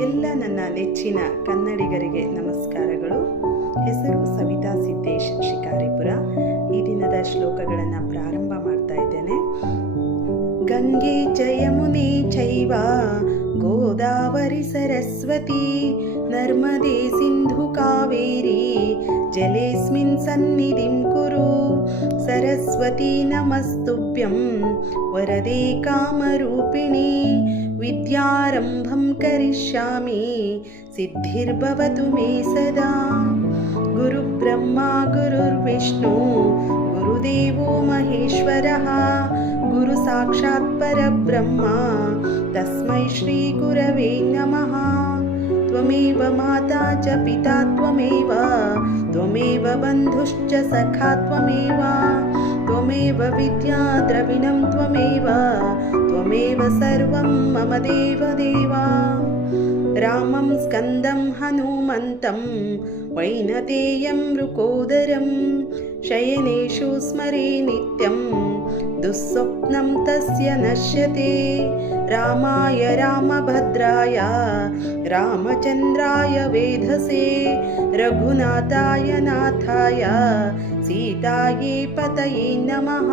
ಎಲ್ಲ ನನ್ನ ನೆಚ್ಚಿನ ಕನ್ನಡಿಗರಿಗೆ ನಮಸ್ಕಾರಗಳು. ಹೆಸರು ಸವಿತಾ ಸಿದ್ದೇಶ್ ಶಿಕಾರಿಪುರ. ಈ ದಿನದ ಶ್ಲೋಕಗಳನ್ನು ಪ್ರಾರಂಭ ಮಾಡ್ತಾ ಇದ್ದೇನೆ. ಗಂಗೆ ಜಯಮುನಿ ಯಮುನೆ ಚೈವ, ಗೋದಾವರಿ ಸರಸ್ವತಿ, ನರ್ಮದೆ ಸಿಂಧು ಕಾವೇರಿ, ಜಲೇಸ್ಮಿನ್ ಸನ್ನಿಧಿಂ ಕುರು, ಸರಸ್ವತಿ ನಮಸ್ತುಭ್ಯಂ, ವರದೆ ಕಾಮರೂಪಿಣಿ विद्यारम्भं करिष्यामि सिद्धिर्भवतु मे सदा। गुरुब्रह्मा गुरुर्विष्णु गुरुदेवो महेश्वरः गुरुसाक्षात् परब्रह्मा तस्मै श्रीगुरवे नमः। त्वमेव माता च पिता त्वमेव त्वमेव बन्धुश्च सखा त्वमेव त्वमेव विद्याद्रविणं त्वमेव। त्वमेव सर्वं मम देवदेव। रामं स्कन्दं हनुमन्तं वैनतेयं मृकोदरं शयनेषु स्मरे नित्यं दुःस्वप्नं तस्य नश्यते। रामाय रामभद्राय रामचन्द्राय वेधसे रघुनाथाय नाथाय सीतायै पतये नमः